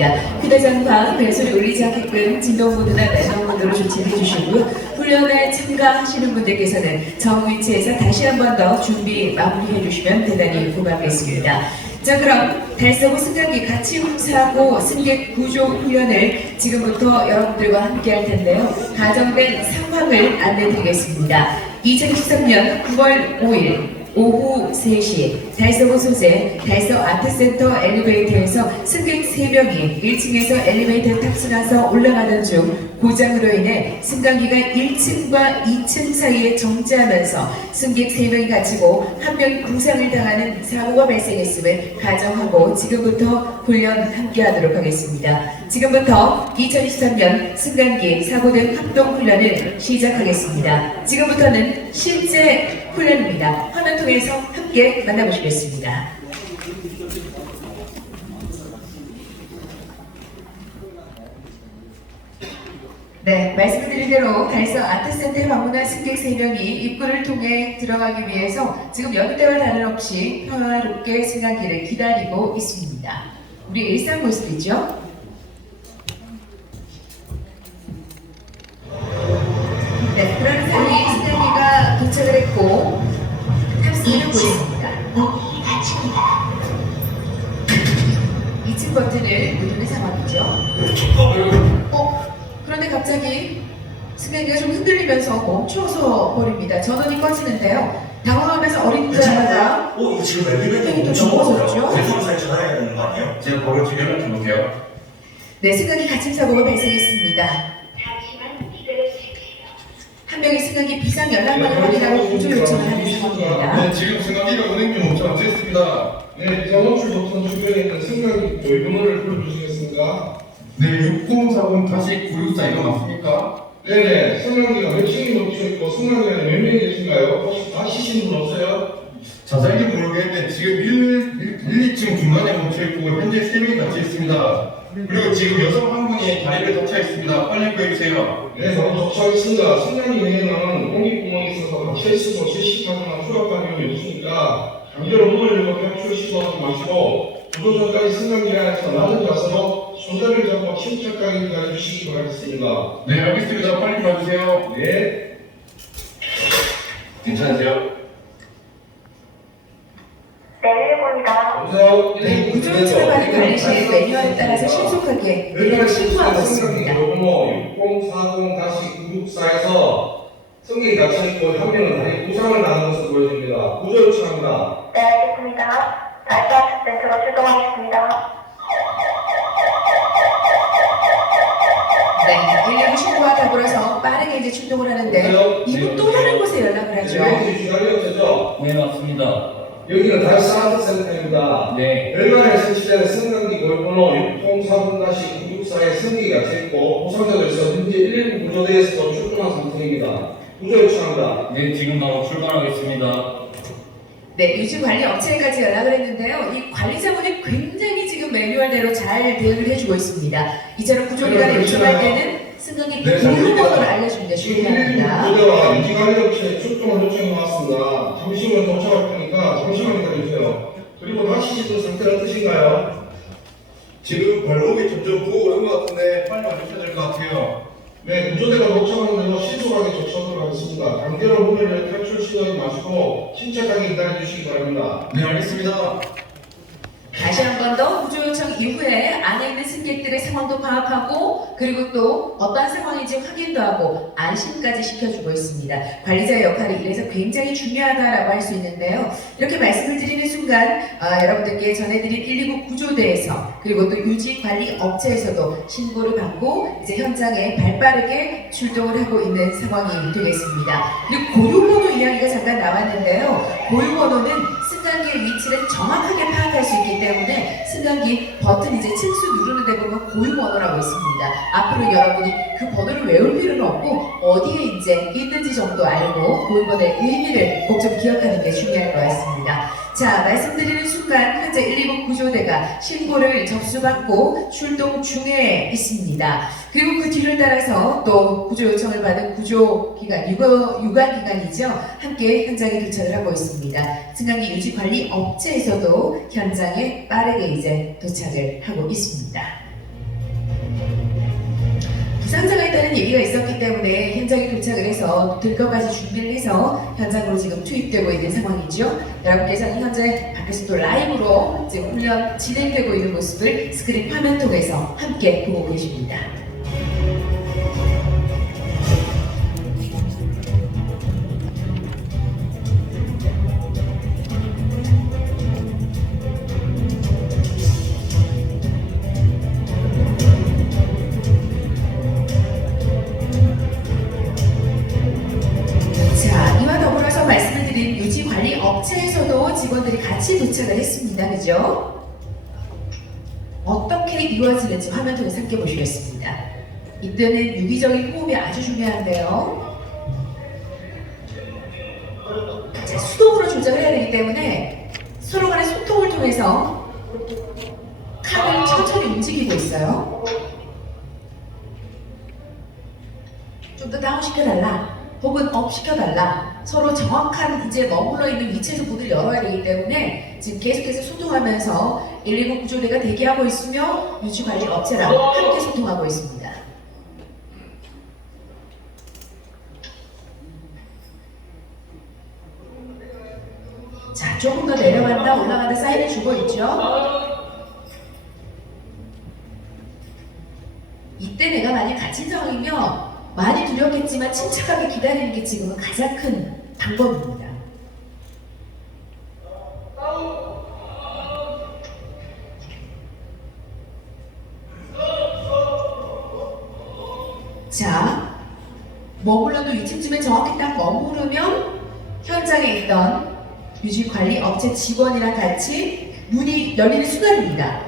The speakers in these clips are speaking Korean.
있습니다. 휴대전파 벨소리 울리지 않게끔 진동 모드나 매너 모드로 조치해 주시고요. 훈련에 참가하시는 분들께서는 정 위치에서 다시 한 번 더 준비 마무리해 주시면 대단히 고맙겠습니다. 자 그럼 달서구 승강기 같이 hum사하고 승객 구조 훈련을 지금부터 여러분들과 함께 할 텐데요. 가정된 상황을 안내 드리겠습니다. 2013년 9월 5일 오후 3시 달서구 소재 달서 아트센터 엘리베이터에서 승객 3명이 1층에서 엘리베이터 탑승해서 올라가던 중 고장으로 인해 승강기가 1층과 2층 사이에 정지하면서 승객 3명이 갇히고 한 명이 부상을 당하는 사고가 발생했음을 가정하고 지금부터 훈련 함께 하도록 하겠습니다. 지금부터 2023년 승강기 사고 등 합동 훈련을 시작하겠습니다. 지금부터는 실제 훈련입니다. 화면 통해서 함께 만나보시겠습니다. 네, 말씀드린 대로 달서 아트센터에 방문한 승객 3명이 입구를 통해 들어가기 위해서 지금 여느 때와 다름없이 평화롭게 승강기를 기다리고 있습니다. 우리 일상 모습이죠? 도착을 했고 탑승을 하고 있습니다. 2층 버튼을 누르는 상황이죠. 어? 그런데 갑자기 승객이가 좀 흔들리면서 멈춰서 버립니다. 전원이 꺼지는데요. 당황하면서 어린 자마자 어, 이거 지금 엘리베이터 또 엄청 죽어졌죠? 어려워요. 대소사에 전화해야 되는 거 아니에요? 제가 번호 주변을 들어볼게요. 네, 승강기 갇힘 사고가 발생했습니다. 한 명의 승강기 비상 연락만을 확인하고 구조 요청을 하는 상황입니다. 네, 지금 승강기가 운행 중 목적 안됐습니다 네, 비상호출 버튼 주변에 있는 승강기 도입번호를 불러주시겠습니까? 네, 6040 다시 964 이거 맞습니까? 네네, 승강기가 몇 층이 놓쳐있고 승강기가 몇 명이 계신가요? 혹시 다시신 분 없어요? 자세히 모르겠는데 지금 1, 1, 2층 중간에 멈춰있고 현재 3명이 같이 있습니다. 그리고 지금 여성 한 분이 다리를 덮쳐 있습니다. 빨리 구해주세요. 네, 바로 도착했습니다. 승강기 내에는 공기구멍이 있어서 닫혀있으고 실시하거나 추락하는 경우 있으니까 강제로 문을 열고 탈출 시도하지 마시고 구조전까지 승강기 안에서 낮은 자세로 손잡이를 잡고 침착하게 기다려주시기 바라겠습니다. 네, 알겠습니다. 빨리 가주세요. 네. 괜찮으세요? 네, 119입니다. 여보세요? 네, 구조 요청을 받은 관리실 매뉴얼에 따라서 신속하게 네, 신고하고 있습니다. 번호 6040-964에서 승객이 갇혀있고 한 명은 다리 부상을 당한 것으로 보여집니다. 구조 요청합니다. 네, 알겠습니다. 달서 센터로 출동하겠습니다. 네, 119 신고와 더불어서 빠르게 이제 출동을 하는데 이분 또 다른 곳에 연락을 하죠. 네, 기다려주죠. 네 맞습니다. 여기는 달스 아트센터입니다. 네, 별관에 설치된 승강기 골번호 6040-964에 승객이 갇혀있고 부상자도 있어 현재 119 구조대에서도 출동한 상태입니다. 구조 요청합니다. 네 지금 바로 출발하겠습니다. 네, 유지 관리 업체까지 연락을 했는데요. 이 관리자분이 굉장히 지금 매뉴얼대로 잘 대응을 해주고 있습니다. 이처럼 구조기관에 요청할 때는 승강기 네, 보호번호를 알려주는 게119 중요합니다. 구조대와 유지관리 업체에 출동을 요청해 왔습니다. 잠시 후에 도착할 테니까 잠시만 기다려주세요. 그리고 다시 씻은 상태는 어떠신가요? 지금 발목이 점점 부어 오는 것 같은데 빨리 와주셔야 될 것 같아요. 네, 구조대가 도착하는 대로 신속하게 조처하도록 하겠습니다. 강제로 문을 탈출 시도하지 마시고 침착하게 기다려주시기 바랍니다. 네, 알겠습니다. 다시 한 번 더 구조 요청 이후에 안에 있는 승객들의 상황도 파악하고 그리고 또 어떠한 상황인지 확인도 하고 안심까지 시켜주고 있습니다. 관리자의 역할이 이래서 굉장히 중요하다라고 할 수 있는데요. 이렇게 말씀을 드리는 순간 아, 여러분들께 전해드린 119 구조대에서 그리고 또 유지 관리 업체에서도 신고를 받고 이제 현장에 발빠르게 출동을 하고 있는 상황이 되겠습니다. 그리고 고유번호 이야기가 잠깐 나왔는데요. 고유번호는 승강기의 위치를 정 승강기 버튼 이제 층수 누르는 데 보면 고유 번호라고 있습니다. 앞으로 여러분이 그 번호를 외울 필요는 없고 어디에 이제 있는지 정도 알고 고유 번호의 의미를 꼭 좀 기억하는 게 중요할 것 같습니다. 자, 말씀드리는 순간 현재 119 구조대가 신고를 접수받고 출동 중에 있습니다. 그리고 그 뒤를 따라서 또 구조 요청을 받은 구조 기관, 육아, 육아 기관이죠. 함께 현장에 도착을 하고 있습니다. 승강기 유지 관리 업체에서도 현장에 빠르게 이제 도착을 하고 있습니다. 된다는 얘기가 있었기 때문에 현장에 도착을 해서 들것까지 준비를 해서 현장으로 지금 투입되고 있는 상황이죠. 여러분께서는 현재 밖에서 또 라이브로 지금 훈련 진행되고 있는 모습을 스크린 화면 통해서 함께 보고 계십니다. 같이 도착을 했습니다. 그죠? 어떻게 이루어지는지 화면 통해서 함께 보시겠습니다. 이때는 유기적인 호흡이 아주 중요한데요. 자, 수동으로 조작을 해야 되기 때문에 서로 간의 소통을 통해서 칸을 천천히 움직이고 있어요. 좀 더 다운 시켜달라 혹은 업 시켜달라 서로 정확한 이제 머물러 있는 위치에서 문을 열어야 되기 때문에 지금 계속해서 소통하면서 119 구조대가 대기하고 있으며 유지관리 업체랑 함께 소통하고 있습니다. 자, 조금 더 내려간다, 올라간다 사인을 주고 있죠. 이때 내가 만약 갇힌 상황이면 많이 두렵겠지만 침착하게 기다리는 게 지금은 가장 큰 방법입니다. 자, 머물러도 위층쯤에 정확히 딱 머무르면 현장에 있던 유지관리 업체 직원이랑 같이 문이 열리는 순간입니다.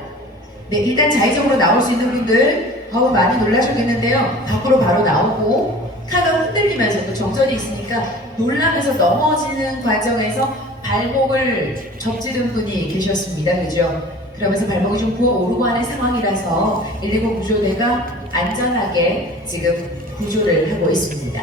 네, 일단 자의적으로 나올 수 있는 분들 어우 많이 놀라셨겠는데요. 밖으로 바로 나오고 카가 흔들리면서 또 정전이 있으니까 놀라면서 넘어지는 과정에서 발목을 접지른 분이 계셨습니다. 그죠? 그러면서 발목이 좀 부어오르고 하는 상황이라서 119 구조대가 안전하게 지금 구조를 하고 있습니다.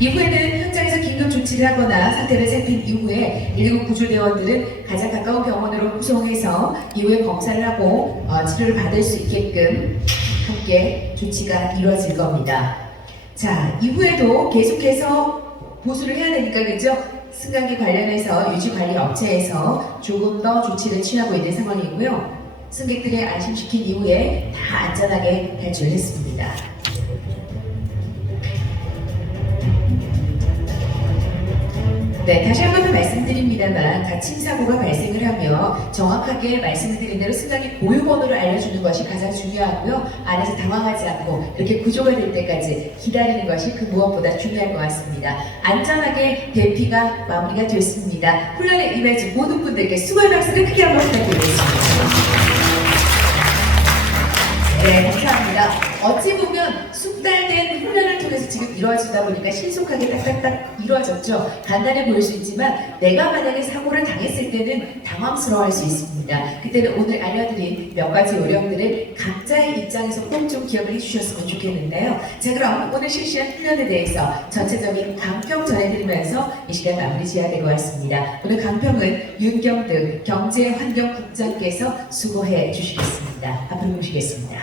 이후에는 현장에서 긴급 조치를 하거나 상태를 살핀 이후에 119 구조대원들은 가장 가까운 병원으로 후송해서 이후에 검사를 하고 어, 치료를 받을 수 있게끔 함께 조치가 이루어질 겁니다. 자, 이후에도 계속해서 보수를 해야 되니까 그죠? 승강기 관련해서 유지관리 업체에서 조금 더 조치를 취하고 있는 상황이고요. 승객들을 안심시킨 이후에 다 안전하게 탈출했습니다. 네, 다시 한 번 더 말씀드립니다만 갇힌 사고가 발생을 하며 정확하게 말씀을 드린 대로 승강기 고유번호를 알려주는 것이 가장 중요하고요. 안에서 당황하지 않고 이렇게 구조가 될 때까지 기다리는 것이 그 무엇보다 중요할 것 같습니다. 안전하게 대피가 마무리가 됐습니다. 훈련에 임해준 모든 분들께 수고의 박수를 크게 한번 부탁드리겠습니다. 네, 감사합니다. 어찌 보면 숙달된 훈련을 통해서 지금 이루어지다 보니까 신속하게 딱딱딱 이루어졌죠. 간단해 보일 수 있지만 내가 만약에 사고를 당했을 때는 당황스러워할 수 있습니다. 그때는 오늘 알려드린 몇 가지 요령들을 각자의 입장에서 꼭 좀 기억을 해주셨으면 좋겠는데요. 자, 그럼 오늘 실시한 훈련에 대해서 전체적인 강평 전해드리면서 이 시간 마무리 지어야 될 것 같습니다. 오늘 강평은 윤경득 경제환경국장께서 수고해 주시겠습니다. 앞으로 모시겠습니다.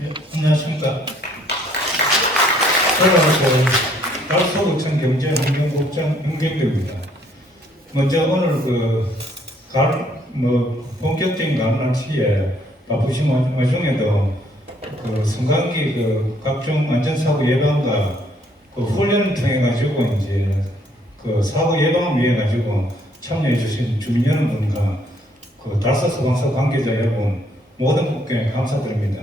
예, 안녕하십니까. 저는 그 달 서구청 경제환경국장 윤경대입니다. 먼저 오늘 그 갈, 뭐 본격적인 가을날씨에 바쁘신 와- 와중에도 그 승강기 그 각종 안전사고 예방과 그 훈련을 통해 가지고 이제 그 사고 예방을 위해 가지고 참여해 주신 주민 여러분과 그 달서 소방서 관계자 여러분 모든 분께 감사드립니다.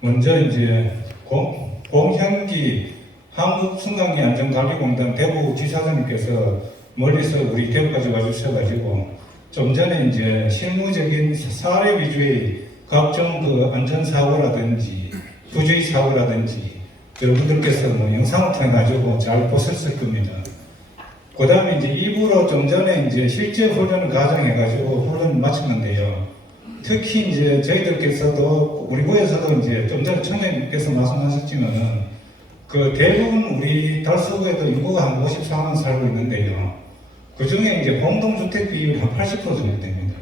먼저 이제 공, 공향기 한국승강기 안전관리공단 대구 지사장님께서 멀리서 우리 대구까지 와주셔가지고 좀 전에 이제 실무적인 사례 위주의 각종 그 안전사고라든지 부주의 사고라든지 여러분들께서 뭐 영상을 통해 가지고 잘 보셨을 겁니다. 그 다음에 이제 입으로 좀 전에 이제 실제 훈련을 가정해가지고 훈련을 마쳤는데요. 특히 이제 저희들께서도 우리 부에서도 이제 좀 전에 청장님께서 말씀하셨지만은 그 대부분 우리 달서구에도 인구가 한 54만 살고 있는데요. 그 중에 이제 공동주택 비율이 한 80% 정도 됩니다.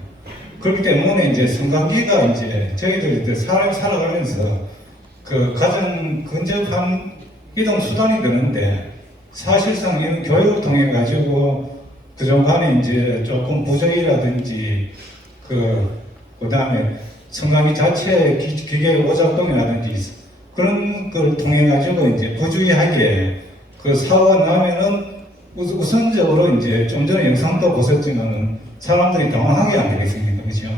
그렇기 때문에 이제 성관계가 이제 저희들 이제 사람 살아가면서 그 가장 근접한 이동 수단이 되는데 사실상 이런 교육을 통해 가지고 그동안에 이제 조금 부정이라든지 그 그 다음에 성관계 자체 기, 기계 오작동이라든지 그런 걸 통해 가지고 이제 부주의하게 그 사고가 나면은 우- 우선적으로 이제 좀 전에 영상도 보셨지만은 사람들이 당황하게 안 되겠습니까, 그렇죠?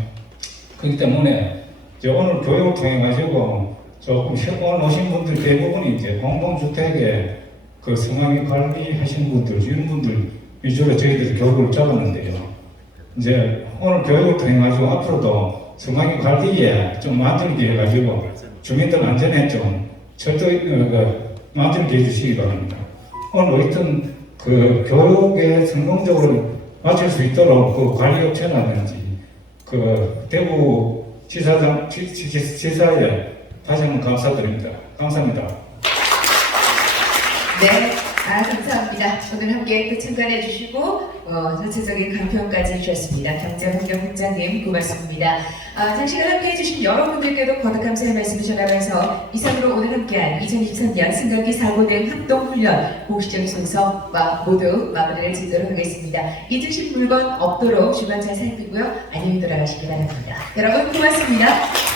그렇기 때문에 이제 오늘 교육을 통해 가지고 조금 오늘 오신 분들 대부분이 이제 공동주택에 그 성황리 관리하시는 분들 이런 분들 위주로 저희들이 교육을 잡았는데요. 이제 오늘 교육을 통해 가지고 앞으로도 성황리 관리에 좀 만들게 해가지고 주민들 안전에 좀 철저히 어, 그 만들게 해주시기 바랍니다. 오늘 하여튼 그 교육에 성공적으로 마칠 수 있도록 그 관리업체라든지 그 대구 지사장 지, 지, 지- 지사에 다시 한번 감사드립니다. 감사합니다. 네, 아, 감사합니다. 오늘 함께 또 참관해 주시고 어, 전체적인 강평까지 해주셨습니다. 경제환경국장님 고맙습니다. 아, 장시간 함께 해주신 여러분들께도 거듭 감사의 말씀을 전하면서 이상으로 오늘 함께한 2023년 승강기 사고등 합동훈련 공식적인 순서와 모두 마무리를 짓도록 하겠습니다. 잊으신 물건 없도록 주변 잘 살피고요. 안녕히 돌아가시기 바랍니다. 여러분 고맙습니다.